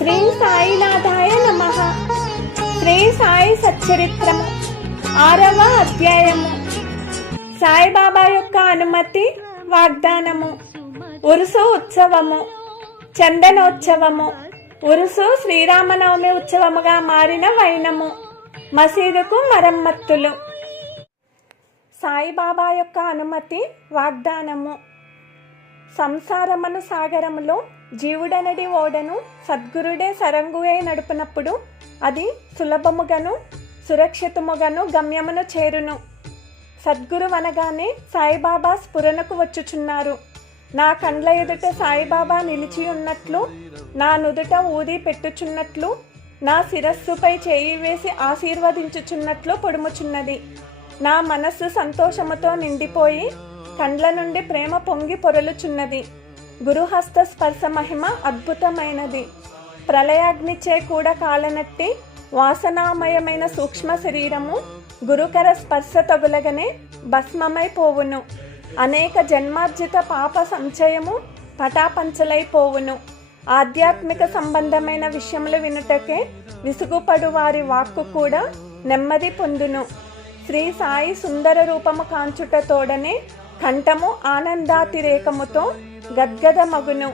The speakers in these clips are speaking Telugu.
శ్రీ సాయినాథాయ నమ. శ్రీ సాయి సచ్చరిత్రము ఆరవ అధ్యాయము. సాయిబాబా యొక్క అనుమతి వాగ్దానము. ఉరుసు ఉత్సవము. చందనోత్సవము. ఉరుసు శ్రీరామనవమి ఉత్సవముగా మారిన వైనము. మసీదుకు మరమ్మత్తులు. సాయిబాబా యొక్క అనుమతి వాగ్దానము. సంసారమను సాగరములో జీవుడనడి ఓడను సద్గురుడే సరంగుయై నడుపునప్పుడు అది సులభముగాను సురక్షితముగాను గమ్యమును చేరును. సద్గురు అనగానే సాయిబాబా స్ఫురణకు వచ్చుచున్నారు. నా కండ్ల ఎదుట సాయిబాబా నిలిచి ఉన్నట్లు నా నుదుట ఊది పెట్టుచున్నట్లు నా శిరస్సుపై చేయి వేసి ఆశీర్వదించుచున్నట్లు పొడుముచున్నది. నా మనస్సు సంతోషముతో నిండిపోయి కండ్ల నుండి ప్రేమ పొంగి పొరలుచున్నది. గురుహస్త స్పర్శ మహిమ అద్భుతమైనది. ప్రళయాగ్నిచే కూడా కాలనట్టి వాసనామయమైన సూక్ష్మ శరీరము గురుకర స్పర్శ తగులగనే భస్మమైపోవును అనేక జన్మార్జిత పాప సంచయము పటాపంచలైపోవును ఆధ్యాత్మిక సంబంధమైన విషయములు వినుటకే విసుగుపడు వారి వాక్కు కూడా నెమ్మది పొందును. శ్రీ సాయి సుందర రూపము కాంచుట తోడనే కంఠము ఆనందాతిరేకముతో గద్గద మగును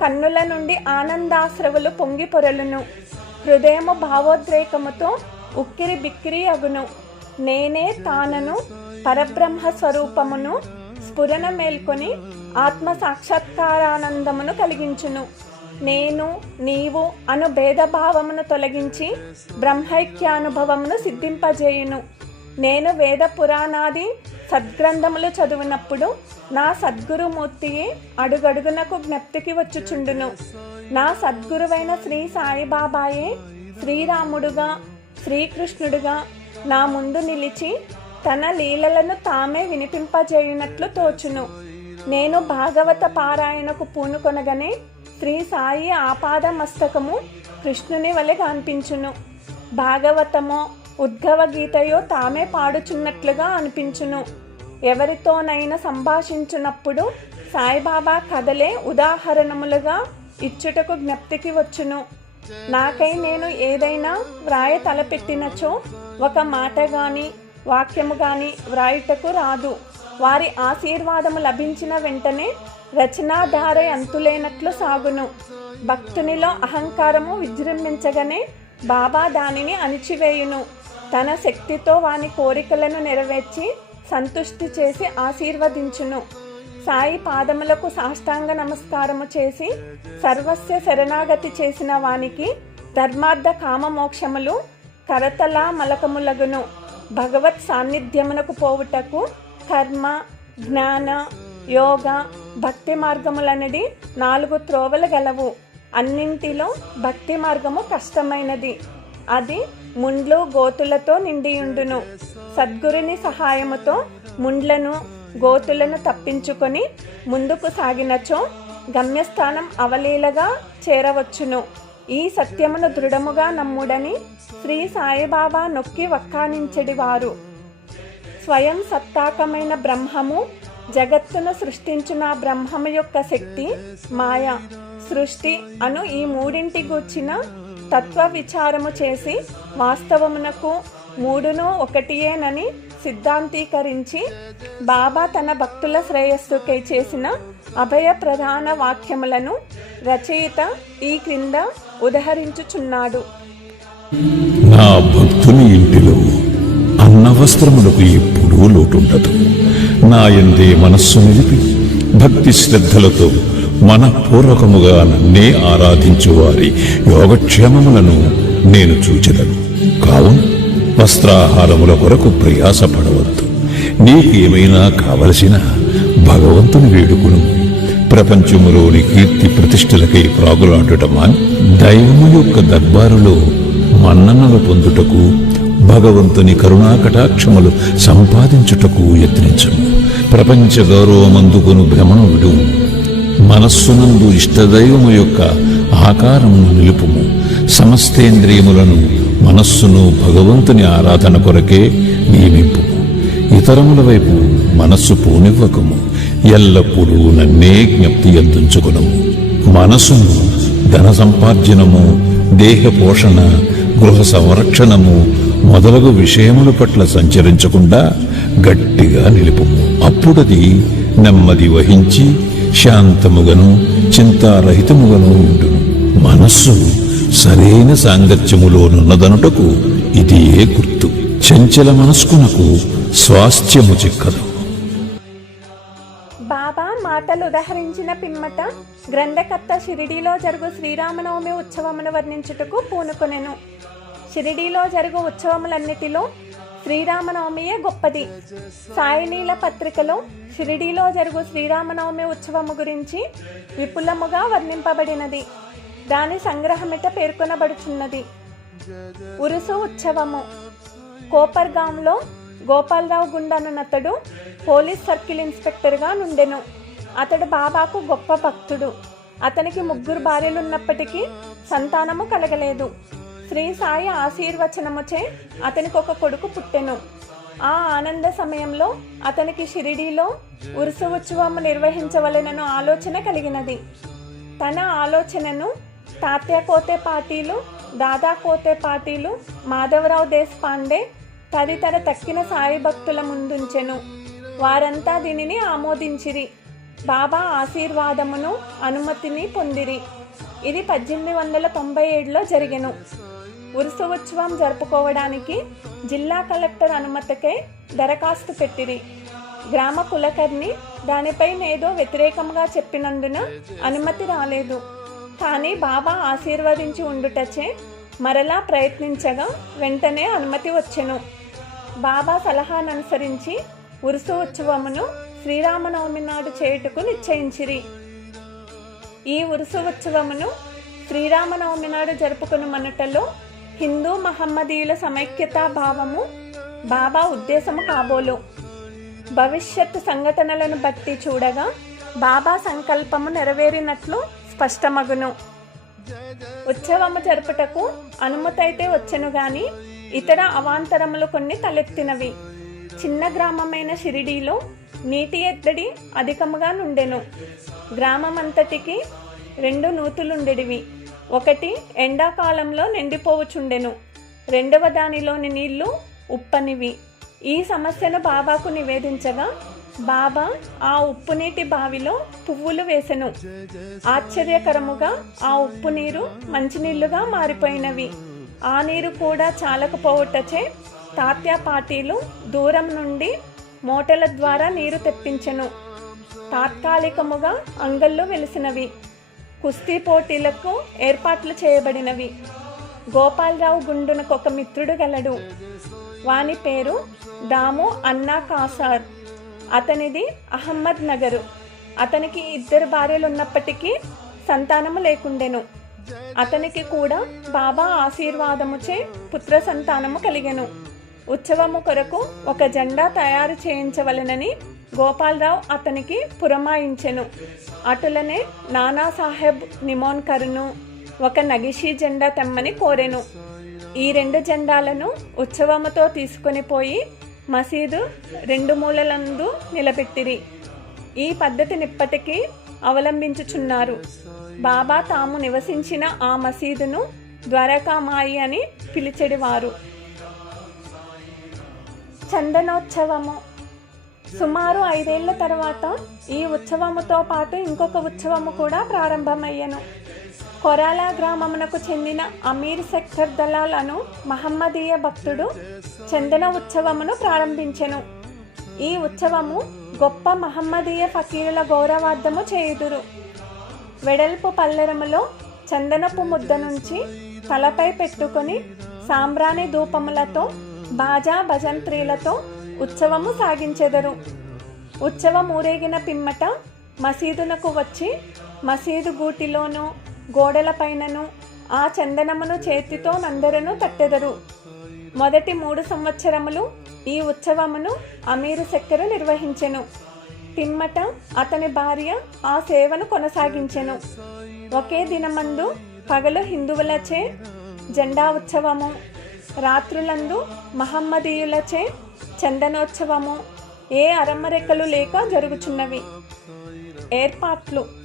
కన్నుల నుండి ఆనందాశ్రవులు పొంగి పొరలును. హృదయము భావోద్రేకముతో ఉక్కిరి బిక్కిరి అగును. నేనే తానను పరబ్రహ్మ స్వరూపమును స్ఫురణ మేల్కొని ఆత్మ సాక్షాత్కారానందమును కలిగించును. నేను నీవు అను భేదభావమును తొలగించి బ్రహ్మైక్యానుభవమును సిద్ధింపజేయును. నేను వేద పురాణాది సద్గ్రంథములు చదివినప్పుడు నా సద్గురుమూర్తియే అడుగడుగునకు జ్ఞప్తికి వచ్చుచుండును. నా సద్గురువైన శ్రీ సాయిబాబాయే శ్రీరాముడుగా శ్రీకృష్ణుడుగా నా ముందు నిలిచి తన లీలలను తామే వినిపింపజేయునట్లు తోచును. నేను భాగవత పారాయణకు పూనుకొనగనే శ్రీ సాయి ఆపాద మస్తకము కృష్ణుని వలె కనిపించును భాగవతమో ఉద్గవ గీతయో తామే పాడుచున్నట్లుగా అనిపించును. ఎవరితోనైనా సంభాషించున్నప్పుడు సాయిబాబా కథలే ఉదాహరణములుగా ఇచ్చుటకు జ్ఞప్తికి వచ్చును. నాకై నేను ఏదైనా వ్రాయ తలపెట్టినచో ఒక మాట గాని వాక్యము గాని వ్రాయుటకు రాదు. వారి ఆశీర్వాదము లభించిన వెంటనే రచనాధార అంతులేనట్లు సాగును. భక్తునిలో అహంకారము విజృంభించగానే బాబా దానిని అణిచివేయును. తన శక్తితో వాని కోరికలను నెరవేర్చి సంతుష్టి చేసి ఆశీర్వదించును. సాయి పాదములకు సాష్టాంగ నమస్కారము చేసి సర్వస్య శరణాగతి చేసిన వానికి ధర్మార్థ కామ మోక్షములు కరతల మలకములగును. భగవత్ సాన్నిధ్యమునకు పోవుటకు కర్మ జ్ఞాన యోగ భక్తి మార్గములనడి నాలుగు త్రోవలు గలవు. అన్నింటిలో భక్తి మార్గము కష్టమైనది. అది ముండ్లు గోతులతో నిండియుండును. సద్గురుని సహాయముతో ముండ్లను గోతులను తప్పించుకొని ముందుకు సాగినచో గమ్యస్థానం అవలీలగా చేరవచ్చును. ఈ సత్యమును దృఢముగా నమ్ముడని శ్రీ సాయిబాబా నొక్కి వక్కానించెడివారు. స్వయం సత్తాకమైన బ్రహ్మము జగత్తును సృష్టించిన బ్రహ్మము యొక్క శక్తి మాయ సృష్టి అను ఈ మూడింటి గూర్చిన తత్వ విచారము చేసి వాస్తవమునకు మూడును ఒకటియేనని సిద్ధాంతీకరించి బాబా తన భక్తుల శ్రేయస్సుకై చేసిన అభయ ప్రధాన వాక్యములను రచయిత ఈ క్రింద ఉదహరించుచున్నాడు. నా భక్తుని ఇంటిలో అన్నవస్త్రములకు ఎప్పుడూ లోటుండదు. నా ఎందే మనస్సు నిలిపి భక్తి శ్రద్ధలతో మనపూర్వకముగా నన్నే ఆరాధించు వారి యోగక్షేమములను నేను చూచెదను. కావున వస్త్రాహారముల కొరకు ప్రయాసపడవద్దు. నీకేమైనా కావలసిన భగవంతుని వేడుకును. ప్రపంచములోని కీర్తి ప్రతిష్టలకై ప్రాగులాడటమా దైవము యొక్క దర్బారులో మన్ననలు పొందుటకు భగవంతుని కరుణా కటాక్షములు సంపాదించుటకు యత్నించము. ప్రపంచ గౌరవమందుకును భ్రమను విడువు మనస్సునందు ఇష్టదైవము యొక్క ఆకారమును నిలుపుము. సమస్తేంద్రియములను మనస్సును భగవంతుని ఆరాధన కొరకే నియమింపు ఇతరముల వైపు మనస్సు పోనివ్వకము. ఎల్లప్పుడూ నన్నే జ్ఞప్తి అందించుకునము మనసును ధన సంపార్జనము దేహ పోషణ గృహ సంరక్షణము మొదలగు విషయముల పట్ల సంచరించకుండా గట్టిగా నిలుపు అప్పుడది నెమ్మది వహించి శాంతముగను చింతారహితముగను ఉండును. మనస్సు సరైన సాంగత్యములోనున్నదనుటకు ఇది ఏ గుర్తు. చంచల మనస్కునకు స్వాస్థ్యము చిక్కదు. బాబా మాటలు ఉదహరించిన పిమ్మట గ్రంథకర్త షిరిడీలో జరుగు శ్రీరామనవమి ఉత్సవమును వర్ణించుటకు పూనుకొనెను. షిరిడీలో జరుగు ఉత్సవములన్నిటిలో శ్రీరామనవమియే గొప్పది. సాయినీల పత్రికలో షిరిడీలో జరుగు శ్రీరామనవమి ఉత్సవము గురించి విపులముగా వర్ణింపబడినది. దాని సంగ్రహమిట పేర్కొనబడుచున్నది. ఉరుసు ఉత్సవము. కోపర్గాంలో గోపాలరావు గుండనునతడు పోలీస్ సర్కిల్ ఇన్స్పెక్టర్గా నుండెను. అతడు బాబాకు గొప్ప భక్తుడు. అతనికి ముగ్గురు భార్యలున్నప్పటికీ సంతానము కలగలేదు. శ్రీ సాయి ఆశీర్వచనముచే అతనికి ఒక కొడుకు పుట్టెను. ఆ ఆనంద సమయంలో అతనికి షిరిడీలో ఉరుసు ఉత్సవము నిర్వహించవలెనను ఆలోచన కలిగినది. తన ఆలోచనను తాత్య కోతే పాటీలు దాదా కోతే పాటీలు మాధవరావు దేశపాండే తదితర తక్కిన సాయి భక్తుల ముందుంచెను. వారంతా దీనిని ఆమోదించిరి. బాబా ఆశీర్వాదమును అనుమతిని పొందిరి. ఇది పద్దెనిమిది వందల తొంభై ఏడులో జరిగెను. ఉరుసు ఉత్సవం జరుపుకోవడానికి జిల్లా కలెక్టర్ అనుమతికై దరఖాస్తు పెట్టిరి. గ్రామ కులకర్ణి దానిపై ఏదో వ్యతిరేకంగా చెప్పినందున అనుమతి రాలేదు. కానీ బాబా ఆశీర్వదించి ఉండుటచే మరలా ప్రయత్నించగా వెంటనే అనుమతి వచ్చెను. బాబా సలహాననుసరించి ఉరుసు ఉత్సవమును శ్రీరామనవమి నాడు చేయుటకు నిశ్చయించిరి. ఈ ఉరుసు ఉత్సవమును శ్రీరామనవమి నాడు జరుపుకుని మనటలో హిందూ మహమ్మదీయుల సమైక్యతా భావము బాబా ఉద్దేశము కాబోలు. భవిష్యత్తు సంఘటనలను బట్టి చూడగా బాబా సంకల్పము నెరవేరినట్లు స్పష్టమగును. ఉత్సవము జరుపుటకు అనుమతైతే వచ్చెను గాని ఇతర అవాంతరములు కొన్ని తలెత్తినవి. చిన్న గ్రామమైన షిరిడీలో నీటి ఎద్దడి అధికముగా నుండెను. గ్రామమంతటికి రెండు నూతులుండెడివి. ఒకటి ఎండాకాలంలో నిండిపోవుచుండెను. రెండవ దానిలోని నీళ్ళు ఉప్పనివి. ఈ సమస్యను బాబాకు నివేదించగా బాబా ఆ ఉప్పు నీటి బావిలో పువ్వులు వేసెను. ఆశ్చర్యకరముగా ఆ ఉప్పు నీరు మంచినీళ్ళుగా మారిపోయినవి. ఆ నీరు కూడా చాలకపోవటచే తాత్యా పార్టీలు దూరం నుండి మోటల ద్వారా నీరు తెప్పించెను. తాత్కాలికముగా అంగళ్ళు వెలిసినవి. కుస్తీ పోటీలకు ఏర్పాట్లు చేయబడినవి. గోపాలరావు గుండునకొక మిత్రుడు గలడు. వాని పేరు దాము అన్నా కాసార్ అతనిది అహ్మద్ నగరు అతనికి ఇద్దరు భార్యలు ఉన్నప్పటికీ సంతానము లేకుండెను. అతనికి కూడా బాబా ఆశీర్వాదముచే పుత్ర సంతానము కలిగెను. ఉత్సవము కొరకు ఒక జెండా తయారు చేయించవలెనని గోపాలరావు అతనికి పురమాయించెను. అటులనే నానాసాహెబ్ నిమోన్కర్ను ఒక నగిషీ జెండా తెమ్మని కోరెను. ఈ రెండు జెండాలను ఉత్సవముతో తీసుకొని పోయి మసీదు రెండు మూలలందు నిలబెట్టిరి. ఈ పద్ధతినిప్పటికీ అవలంబించుచున్నారు. బాబా తాము నివసించిన ఆ మసీదును ద్వారకామాయి అని పిలిచెడివారు. చందనోత్సవము. సుమారు ఐదేళ్ళ తర్వాత ఈ ఉత్సవముతో పాటు ఇంకొక ఉత్సవము కూడా ప్రారంభమయ్యను. కొరాలా గ్రామమునకు చెందిన అమీర్ సెక్టర్ దళాలను మహమ్మదీయ భక్తుడు చందన ఉత్సవమును ప్రారంభించెను. ఈ ఉత్సవము గొప్ప మహమ్మదీయ ఫకీరుల గౌరవార్థము చేయుదురు. వెడల్పు పల్లెరములో చందనపు ముద్ద నుంచి తలపై పెట్టుకొని సాంబ్రాణి ధూపములతో బాజా భజంత్రీలతో ఉత్సవము సాగించెదరు. ఉత్సవం ఊరేగిన పిమ్మట మసీదునకు వచ్చి మసీదు గూటిలోనూ గోడలపైనను ఆ చందనమును చేతితో నందరను తట్టెదరు. మొదటి మూడు సంవత్సరములు ఈ ఉత్సవమును అమీరు శక్కరు నిర్వహించెను. పిమ్మట అతని భార్య ఆ సేవను కొనసాగించెను. ఒకే దినమందు పగలు హిందువులచే జెండా ఉత్సవము రాత్రులందు మహమ్మదీయులచే చందనోత్సవము ఏ అరమరెక్కలు లేక జరుగుచున్నవి. ఏర్పాట్లు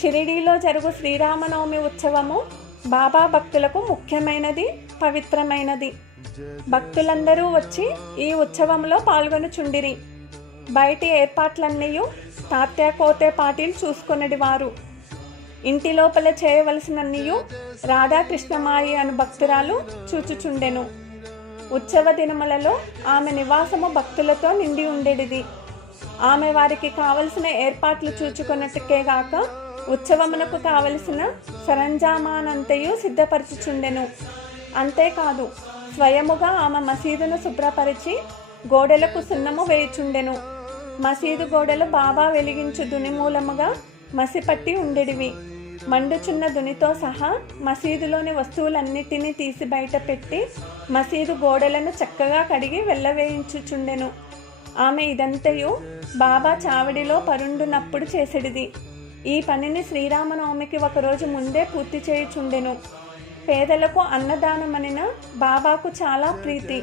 షిరిడీలో జరుగు శ్రీరామనవమి ఉత్సవము బాబా భక్తులకు ముఖ్యమైనది పవిత్రమైనది. భక్తులందరూ వచ్చి ఈ ఉత్సవంలో పాల్గొనుచుండిరి. బయటి ఏర్పాట్లన్నీ తాత్యాకోతే కోతే చూసుకున్నది వారు. ఇంటి లోపల చేయవలసినన్నియు రాధాకృష్ణమాయి అను భక్తురాలు చూచుచుండెను. ఉత్సవ దినములలో ఆమె నివాసము భక్తులతో నిండి ఉండేది ఆమె వారికి కావలసిన ఏర్పాట్లు చూచుకున్నట్టుకేగాక ఉత్సవమునకు కావలసిన సరంజామానంతయు సిద్ధపరచుచుండెను. అంతేకాదు స్వయముగా ఆమె మసీదును శుభ్రపరిచి గోడలకు సున్నము వేయుచుండెను. మసీదు గోడలు బాబా వెలిగించు దుని మూలముగా మసిపట్టి ఉండేటివి మండుచున్న దునితో సహా మసీదులోని వస్తువులన్నిటినీ తీసి బయట పెట్టి మసీదు గోడలను చక్కగా కడిగి వెళ్ళవేయించుచుండెను. ఆమె ఇదంతయు బాబా చావడిలో పరుండునప్పుడు చేసేడిది. ఈ పనిని శ్రీరామనవమికి ఒకరోజు ముందే పూర్తి చేయుచుండెను. పేదలకు అన్నదానమనిన బాబాకు చాలా ప్రీతి.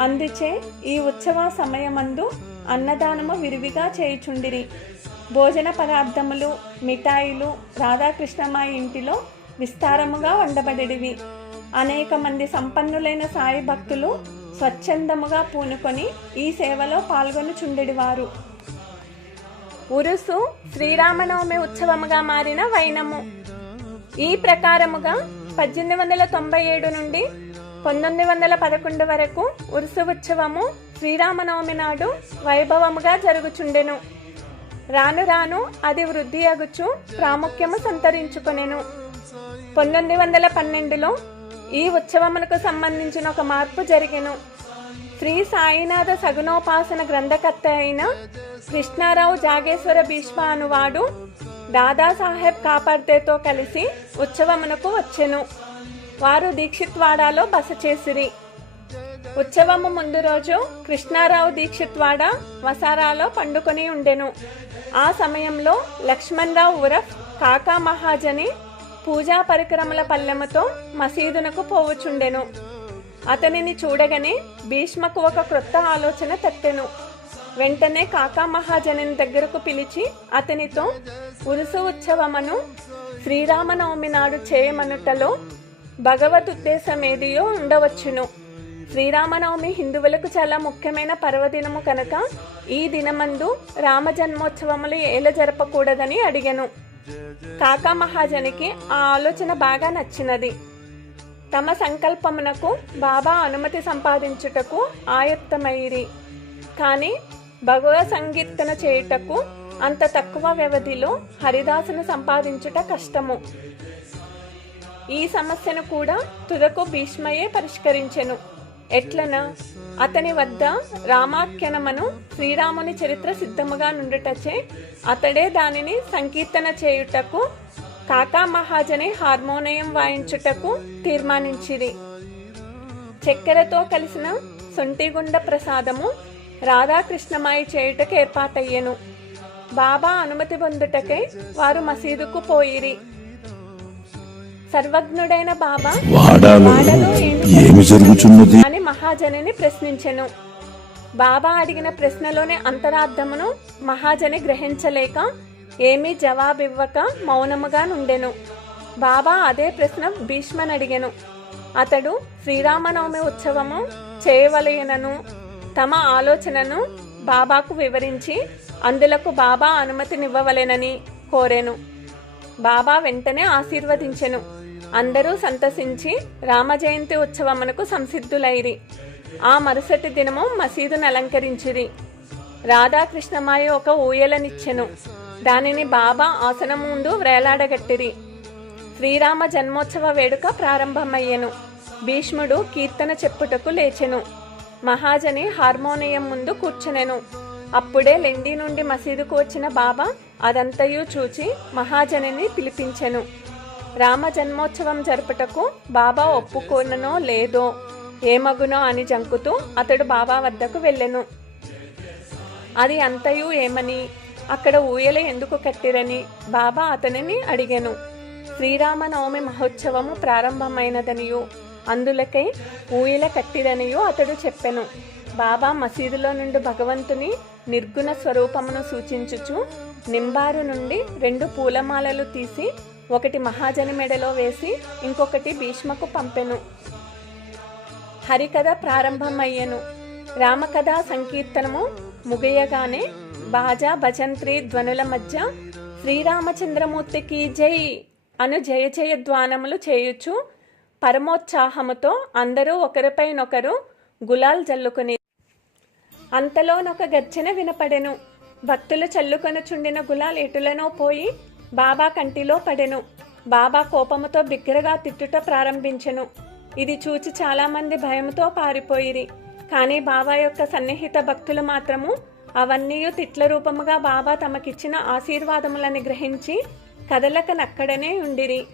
అందుచే ఈ ఉత్సవ సమయమందు అన్నదానము విరివిగా చేయుచుండిరి. భోజన పదార్థములు మిఠాయిలు రాధాకృష్ణమాయి ఇంటిలో విస్తారముగా వండబడివి అనేక మంది సంపన్నులైన సాయి భక్తులు స్వచ్ఛందముగా పూనుకొని ఈ సేవలో పాల్గొనుచుండెడివారు. ఉరుసు శ్రీరామనవమి ఉత్సవముగా మారిన వైనము. ఈ ప్రకారముగా పద్దెనిమిది వందల తొంభై ఏడు నుండి పంతొమ్మిది వందల పదకొండు వరకు ఉరుసు ఉత్సవము శ్రీరామనవమి నాడు వైభవముగా జరుగుచుండెను. రాను రాను అది వృద్ధి అగుచు ప్రాముఖ్యము సంతరించుకొనెను. పంతొమ్మిది వందల పన్నెండులో ఈ ఉత్సవమునకు సంబంధించిన ఒక మార్పు జరిగెను. శ్రీ సాయినాథ సగుణోపాసన గ్రంథకర్త అయిన కృష్ణారావు జాగేశ్వర భీష్మ అనువాడు దాదాసాహెబ్ కాపర్దేతో కలిసి ఉత్సవమునకు వచ్చెను. వారు దీక్షిత్వాడాలో బస చేసిరి. ఉత్సవము ముందు రోజు కృష్ణారావు దీక్షిత్వాడ వసారాలో పండుకొని ఉండెను. ఆ సమయంలో లక్ష్మణరావు ఉరఫ్ కాకా మహాజని పూజా పరికరముల పల్లెముతో మసీదునకు పోవుచుండెను. అతనిని చూడగానే భీష్మకు ఒక క్రొత్త ఆలోచన తట్టెను. వెంటనే కాకా మహాజనుని దగ్గరకు పిలిచి అతనితో ఉరుసు ఉత్సవమును శ్రీరామనవమి నాడు చేయమనుటలో భగవద్ ఉద్దేశమేదియో ఉండవచ్చును. శ్రీరామనవమి హిందువులకు చాలా ముఖ్యమైన పర్వదినము కనుక ఈ దినమందు రామ జన్మోత్సవములు ఏల జరపకూడదని అడిగాను. కాకా మహాజనికి ఆ ఆలోచన బాగా నచ్చినది. తమ సంకల్పమునకు బాబా అనుమతి సంపాదించుటకు ఆయత్తమైరి కానీ భగవ సంకీర్తన చేయుటకు అంత తక్కువ వ్యవధిలో హరిదాసును సంపాదించుట కష్టము. ఈ సమస్యను కూడా తుదకు భీష్మయే పరిష్కరించెను. ఎట్లనా? అతని వద్ద రామాఖ్యనమను శ్రీరాముని చరిత్ర సిద్ధముగా నుండుటచే అతడే దానిని సంకీర్తన చేయుటకు కాకా మహాజని హార్మోనియం వాయించుటకు తీర్మానించిరి. చక్కెరతో కలిసిన సొంటిగుండ ప్రసాదము రాధాకృష్ణమాయి చేయుటకు ఏర్పాటయ్యెను. బాబా అనుమతి పొందుటకై వారు మసీదుకు పోయిరి. సర్వజ్ఞుడైన బాబా ఏమి జరుగుచున్నది? అని మహాజనిని ప్రశ్నించెను. బాబా అడిగిన ప్రశ్నలోని అంతరార్థమును మహాజని గ్రహించలేక ఏమీ జవాబివ్వక మౌనముగా నుండెను. బాబా అదే ప్రశ్న భీష్మని అడిగెను అతడు శ్రీరామనవమి ఉత్సవము చేయవలయనను తమ ఆలోచనను బాబాకు వివరించి అందులకు బాబా అనుమతినివ్వవలెనని కోరెను. బాబా వెంటనే ఆశీర్వదించెను. అందరూ సంతసించి రామ జయంతి ఉత్సవమునకు సంసిద్ధులైరి. ఆ మరుసటి దినము మసీదును అలంకరించిరి. రాధాకృష్ణమాయ ఒక ఊయలనిచ్చెను. దానిని బాబా ఆసనం ముందు వ్రేలాడగట్టిరి శ్రీరామ జన్మోత్సవ వేడుక ప్రారంభమయ్యెను. భీష్ముడు కీర్తన చెప్పుటకు లేచెను. మహాజని హార్మోనియం ముందు కూర్చునెను. అప్పుడే లెండి నుండి మసీదుకు వచ్చిన బాబా అదంతయు చూచి మహాజనిని పిలిపించెను. రామ జన్మోత్సవం జరుపుటకు బాబా ఒప్పుకోననో లేదో ఏమగునో అని జంకుతూ అతడు బాబా వద్దకు వెళ్ళెను. అది అంతయు ఏమని? అక్కడ ఊయల ఎందుకు కట్టిరని బాబా అతనిని అడిగాను. శ్రీరామనవమి మహోత్సవము ప్రారంభమైనదనియో అందులకై ఊయల కట్టిరనియో అతడు చెప్పెను. బాబా మసీదులో నుండి భగవంతుని నిర్గుణ స్వరూపమును సూచించుచు నింబారు నుండి రెండు పూలమాలలు తీసి ఒకటి మహాజని మెడలో వేసి ఇంకొకటి భీష్మకు పంపెను. హరికథ ప్రారంభమయ్యను. రామకథ సంకీర్తనము ముగియగానే బాజా భజంత్రి ధ్వనుల మధ్య. శ్రీరామచంద్రమూర్తికి జై అను జయ జయ ధ్వానములు చేయుచు పరమోత్సాహముతో అందరూ ఒకరిపైనొకరు గులాల్ జల్లుకుని. అంతలోనొక గర్జన వినపడెను. భక్తులు చల్లుకొనుచుండిన గులాల్ ఎటులనో పోయి బాబా కంటిలో పడెను. బాబా కోపముతో బిగ్గరగా తిట్టుట ప్రారంభించెను. ఇది చూచి చాలామంది భయంతో పారిపోయిరి. కానీ బాబా యొక్క సన్నిహిత భక్తులు మాత్రము అవన్నీ తిట్ల రూపముగా బాబా తమకిచ్చిన ఆశీర్వాదములని గ్రహించి కదలకనక్కడనే ఉండిరి.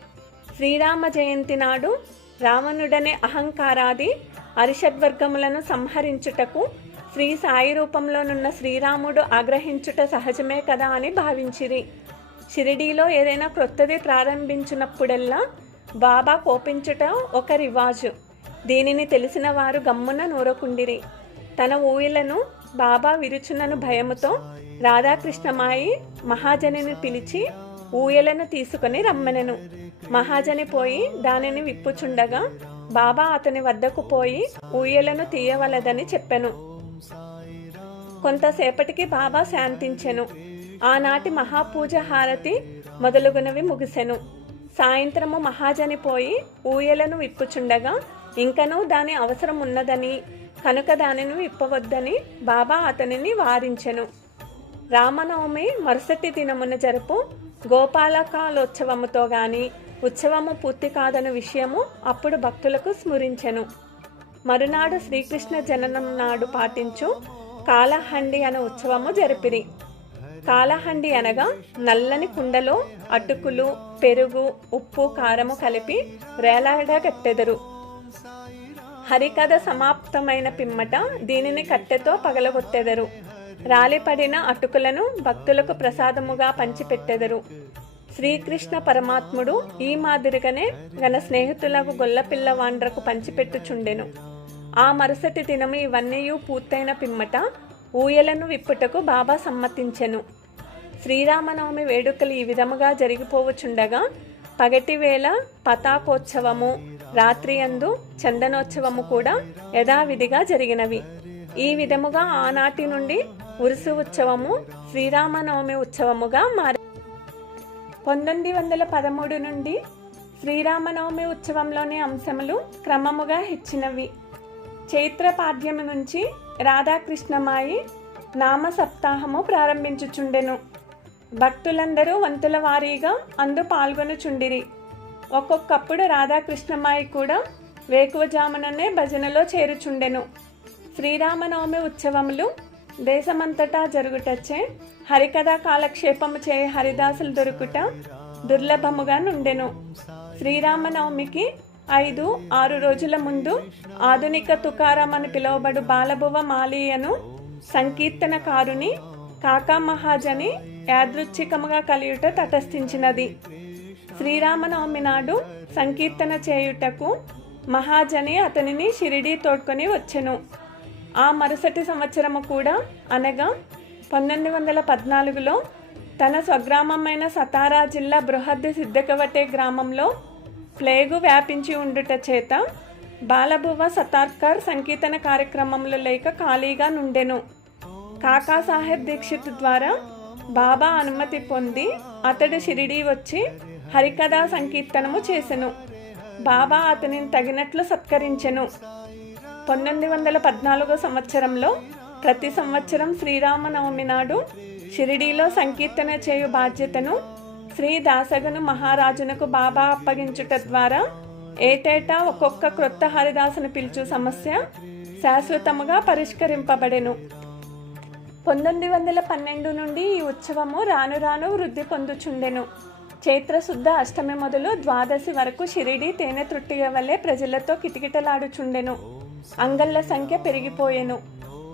శ్రీరామ జయంతి నాడు రావణుడనే అహంకారాది అరిషద్వర్గములను సంహరించుటకు శ్రీ సాయి రూపంలోనున్న శ్రీరాముడు ఆగ్రహించుట సహజమే కదా అని భావించిరి. షిరిడీలో ఏదైనా క్రొత్తది ప్రారంభించినప్పుడల్లా బాబా కోపించుట ఒక రివాజు. దీనిని తెలిసిన వారు గమ్మున నూరకుండిరి. తన ఊయలను బాబా విరుచునను భయముతో రాధాకృష్ణమాయి మహాజనిని పిలిచి ఊయలను తీసుకొని రమ్మనెను. మహాజని పోయి దానిని విప్పుచుండగా బాబా అతని వద్దకు పోయి ఊయలను తీయవలదని చెప్పెను. కొంతసేపటికి బాబా శాంతించెను. ఆనాటి మహాపూజ హారతి మొదలుగునవి ముగిసెను. సాయంత్రము మహాజని పోయి ఊయలను విప్పుచుండగా ఇంకనూ దాని అవసరం ఉన్నదని కనుక దానిని విప్పవద్దని బాబా అతనిని వారించెను. రామనవమి మరుసటి దినమున జరుపు గోపాలకాలోత్సవముతో గాని ఉత్సవము పూర్తి కాదన్న విషయము అప్పుడు భక్తులకు స్మరించెను. మరునాడు శ్రీకృష్ణ జననం నాడు పాటించు కాలహండి అనే ఉత్సవము జరిపిరి. కాలహండి అనగా నల్లని కుండలో అటుకులు పెరుగు ఉప్పు కారము కలిపి వేలాడగట్టెదరు హరికథ సమాప్తమైన పిమ్మట దీనిని కట్టెతో పగలగొట్టెదరు. రాలిపడిన అటుకులను భక్తులకు ప్రసాదముగా పంచిపెట్టెదరు. శ్రీకృష్ణ పరమాత్ముడు ఈ మాదిరిగానే గన స్నేహితులకు గొల్లపిల్ల వాండ్రకు పంచిపెట్టుచుండెను. ఆ మరుసటి దినము ఇవన్నీ పూర్తయిన పిమ్మట ఊయలను విప్పుటకు బాబా సమ్మతించెను. శ్రీరామనవమి వేడుకలు ఈ విధముగా జరిగిపోవచుండగా పగటివేళ పతాకోత్సవము రాత్రి అందు చందనోత్సవము కూడా యథావిధిగా జరిగినవి. ఈ విధముగా ఆనాటి నుండి ఉరుసు ఉత్సవము శ్రీరామనవమి ఉత్సవముగా మారి పంతొమ్మిది వందల పదమూడు నుండి శ్రీరామనవమి ఉత్సవంలోని అంశములు క్రమముగా హెచ్చినవి. చైత్ర పాడ్యమి నుంచి రాధాకృష్ణమాయి నామ సప్తాహము ప్రారంభించుచుండెను. భక్తులందరూ వంతుల వారీగా అందు పాల్గొనుచుండిరి. ఒక్కొక్కప్పుడు రాధాకృష్ణమాయి కూడా వేకువజాముననే భజనలో చేరుచుండెను. శ్రీరామనవమి ఉత్సవములు దేశమంతటా జరుగుటచ్చే హరికథా కాలక్షేపము చే హరిదాసులు దొరుకుట దుర్లభముగా నుండెను. శ్రీరామనవమికి ఐదు ఆరు రోజుల ముందు ఆధునిక తుకారం అని పిలువబడు బాలభువ మాలీయను సంకీర్తనకారుని కాకా మహాజని యాదృచ్ఛికముగా కలియుట తటస్థించినది. శ్రీరామనవమి నాడు సంకీర్తన చేయుటకు మహాజని అతనిని షిరిడీ తోడ్కొని వచ్చెను. ఆ మరుసటి సంవత్సరము కూడా అనగా పంతొమ్మిది వందల పద్నాలుగులో తన స్వగ్రామమైన సతారా జిల్లా బృహద్ సిద్ధకవటే గ్రామంలో ప్లేగు వ్యాపించి ఉండుట చేత బాలభువ సతార్కర్ సంకీర్తన కార్యక్రమంలో లేక ఖాళీగా నుండెను. కాకా సాహెబ్ దీక్షిత్ ద్వారా బాబా అనుమతి పొంది అతడు షిరిడీ వచ్చి హరికథా సంకీర్తనము చేసెను. బాబా అతనిని తగినట్లు సత్కరించెను. పంతొమ్మిది వందల పద్నాలుగో సంవత్సరంలో ప్రతి సంవత్సరం శ్రీరామనవమి నాడు షిరిడీలో సంకీర్తన చేయు బాధ్యతను శ్రీ దాసగను మహారాజునకు బాబా అప్పగించుట ద్వారా ఏటేటా ఒక్కొక్క క్రొత్త హరిదాసును పిలుచు సమస్య శాశ్వతముగా పరిష్కరింపబడెను. పంతొమ్మిది వందల పన్నెండు నుండి ఈ ఉత్సవము రాను రాను వృద్ధి పొందుచుండెను. చైత్రశుద్ధ అష్టమి మొదలు ద్వాదశి వరకు షిరిడి తేనె త్రుట్టిగ వల్లే ప్రజలతో కిటకిటలాడుచుండెను. అంగళ్ళ సంఖ్య పెరిగిపోయెను.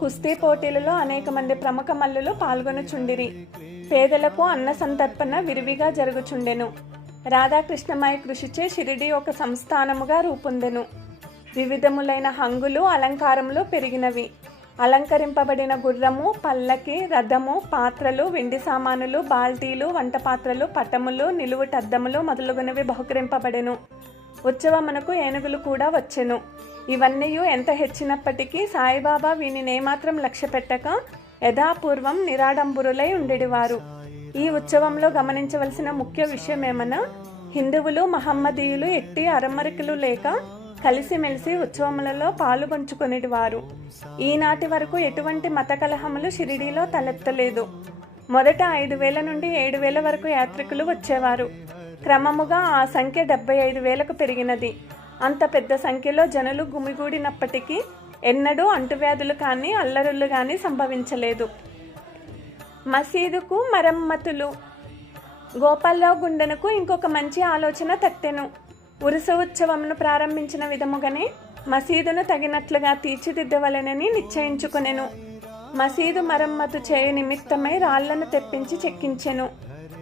కుస్తీ పోటీలలో అనేక మంది ప్రముఖ మల్లులు పాల్గొనుచుండిరి. పేదలకు అన్న సంతర్పణ విరివిగా జరుగుచుండెను. రాధాకృష్ణమాయ కృషిచే షిరిడి ఒక సంస్థానముగా రూపొందెను. వివిధములైన హంగులు అలంకారములు పెరిగినవి. అలంకరింపబడిన గుర్రము పల్లకి రథము పాత్రలు వెండి సామానులు బాల్టీలు వంట పాత్రలు పటములు నిలువుటద్దములు మొదలుగునవి బహుకరింపబడెను. ఉత్సవమునకు ఏనుగులు కూడా వచ్చెను. ఇవన్నీ ఎంత హెచ్చినప్పటికీ సాయిబాబా వీనిని ఏమాత్రం లక్ష్య పెట్టక యథాపూర్వం నిరాడంబురులై ఉండేవారు ఈ ఉత్సవంలో గమనించవలసిన ముఖ్య విషయం ఏమన్నా హిందువులు మహమ్మదీయులు ఎట్టి అరమరికలు లేక కలిసిమెలిసి ఉత్సవములలో పాలుపంచుకునేటివారు ఈనాటి వరకు ఎటువంటి మత కలహములు షిరిడీలో తలెత్తలేదు. మొదట ఐదు వేల నుండి ఏడు వేల వరకు యాత్రికులు వచ్చేవారు. క్రమముగా ఆ సంఖ్య డెబ్బై ఐదు వేలకు పెరిగినది. అంత పెద్ద సంఖ్యలో జనులు గుమిగూడినప్పటికీ ఎన్నడూ అంటువ్యాధులు కానీ అల్లరులు కానీ సంభవించలేదు. మసీదుకు మరమ్మతులు. గోపాలరావు గుండెనకు ఇంకొక మంచి ఆలోచన తట్టెను. ఉరుస ఉత్సవమును ప్రారంభించిన విధముగానే మసీదును తగినట్లుగా తీర్చిదిద్దవలెనని నిశ్చయించుకునెను. మసీదు మరమ్మతు చేయ నిమిత్తమై రాళ్ళను తెప్పించి చెక్కించెను.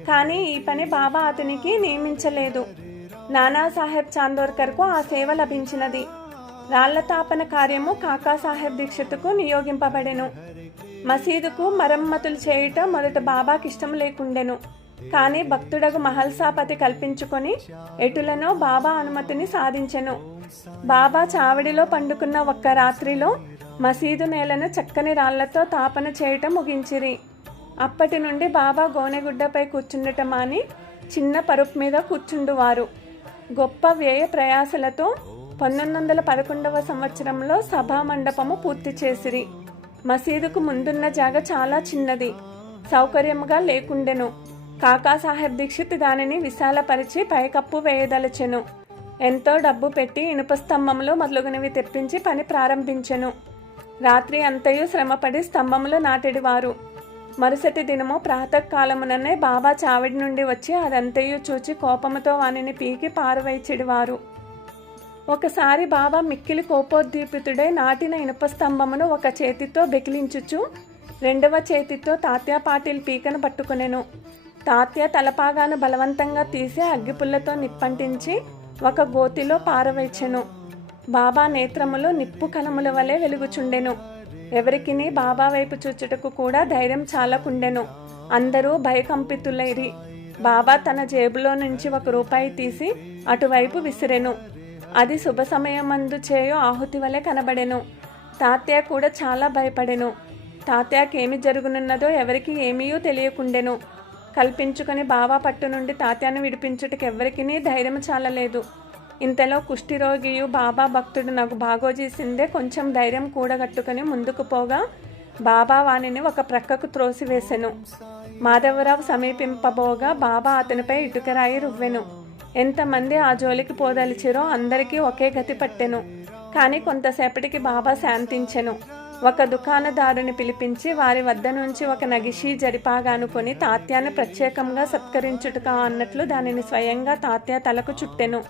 కానీ ఈ పని బాబా అతనికి నియమించలేదు. నానాసాహెబ్ చాందోర్కర్కు ఆ సేవ లభించినది. రాళ్ళ తాపన కార్యము కాకాసాహెబ్ దీక్షితుకు నియోగింపబడెను. మసీదుకు మరమ్మతులు చేయుట మొదట బాబాకిష్టం లేకుండెను. కానీ భక్తుడగు మహల్సాపతి కల్పించుకొని ఎటులనో బాబా అనుమతిని సాధించెను. బాబా చావడిలో పండుకున్న ఒక్క రాత్రిలో మసీదు నేలను చక్కని రాళ్ళతో తాపన చేయటం ముగించిరి. అప్పటి నుండి బాబా గోనెగుడ్డపై కూర్చుండటం అని చిన్న పరుపు మీద కూర్చుండువారు. గొప్ప వ్యయ ప్రయాసలతో పంతొమ్మిది వందల పదకొండవ సంవత్సరంలో సభా మండపము పూర్తి చేసిరి. మసీదుకు ముందున్న జాగ చాలా చిన్నది. సౌకర్యముగా లేకుండెను. కాకాసాహెబ్ దీక్షిత్ దానిని విశాలపరిచి పైకప్పు వేయదలచెను. ఎంతో డబ్బు పెట్టి ఇనుప స్తంభంలో మొదలుగునవి తెప్పించి పని ప్రారంభించెను. రాత్రి అంతయు శ్రమపడి స్తంభములు నాటెడివారు. మరుసటి దినము ప్రాతకాలముననే బాబా చావిడి నుండి వచ్చి అదంతయు చూచి కోపముతో వానిని పీకి పారవేచిడివారు ఒకసారి బాబా మిక్కిలి కోపోద్దీపితుడై నాటిన ఇనుప స్తంభమును ఒక చేతితో బెకిలించుచు రెండవ చేతితో తాత్యా పాటిల్ పీకను పట్టుకొనెను. తాత్య తలపాగాను బలవంతంగా తీసి అగ్గిపుల్లతో నిప్పంటించి ఒక గోతిలో పారవేచెను. బాబా నేత్రములు నిప్పు కలముల వలె వెలుగుచుండెను. ఎవరికిని బాబా వైపు చూచుటకు కూడా ధైర్యం చాలకుండెను. అందరూ భయకంపితులైరి. బాబా తన జేబులో నుంచి ఒక రూపాయి తీసి అటువైపు విసిరెను. అది శుభ సమయమందు చేయో ఆహుతి వలె కనబడెను. తాత్య కూడా చాలా భయపడెను. తాత్యాకేమి ఏమి జరుగునున్నదో ఎవరికి ఏమీయూ తెలియకుండెను. కల్పించుకొని బాబా పట్టు నుండి తాత్యాన్ని విడిపించుటకు ఎవ్వరికీ ధైర్యం చాలలేదు. ఇంతలో కుష్ఠిరోగియు బాబా భక్తుడు నాకు బాగోజేసిందే కొంచెం ధైర్యం కూడగట్టుకుని ముందుకు పోగా బాబా వాణిని ఒక ప్రక్కకు త్రోసివేసెను. మాధవరావు సమీపింపబోగా బాబా అతనిపై ఇటుకరాయి రువ్వెను. ఎంతమంది ఆ జోలికి పోదలిచిరో అందరికీ ఒకే గతి పట్టెను. కానీ కొంతసేపటికి బాబా శాంతించెను. ఒక దుకాణదారుని పిలిపించి వారి వద్ద నుంచి ఒక నగిషి జరిపాగానుకొని తాత్యాన్ని ప్రత్యేకంగా సత్కరించుటక అన్నట్లు దానిని స్వయంగా తాత్య తలకు చుట్టెను.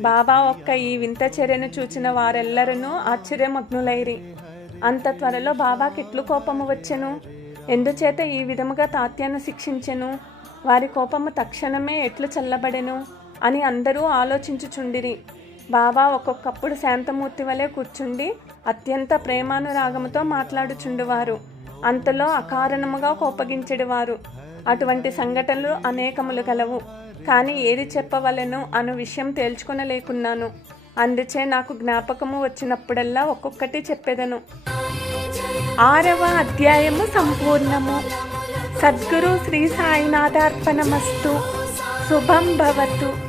బాబా ఒక్క ఈ వింత చర్యను చూచిన వారెల్లరూ ఆశ్చర్యమగ్నులైరి. అంత త్వరలో బాబాకి ఎట్లు కోపము వచ్చెను. ఎందుచేత ఈ విధముగా తాత్యాను శిక్షించెను? వారి కోపము తక్షణమే ఎట్లు చల్లబడెను? అని అందరూ ఆలోచించుచుండిరి. బాబా ఒక్కొక్కప్పుడు శాంతమూర్తి వలె కూర్చుండి అత్యంత ప్రేమానురాగముతో మాట్లాడుచుండువారు. అంతలో అకారణముగా కోపగించెడివారు. అటువంటి సంఘటనలు అనేకములు కలవు కానీ ఏది చెప్పవలను అను విషయం తేల్చుకొనలేకున్నాను. అందుచే నాకు జ్ఞాపకము వచ్చినప్పుడల్లా ఒక్కొక్కటి చెప్పెదను. ఆరవ అధ్యాయము సంపూర్ణము. సద్గురు శ్రీ సాయినాథార్పణమస్తు. శుభం భవతు.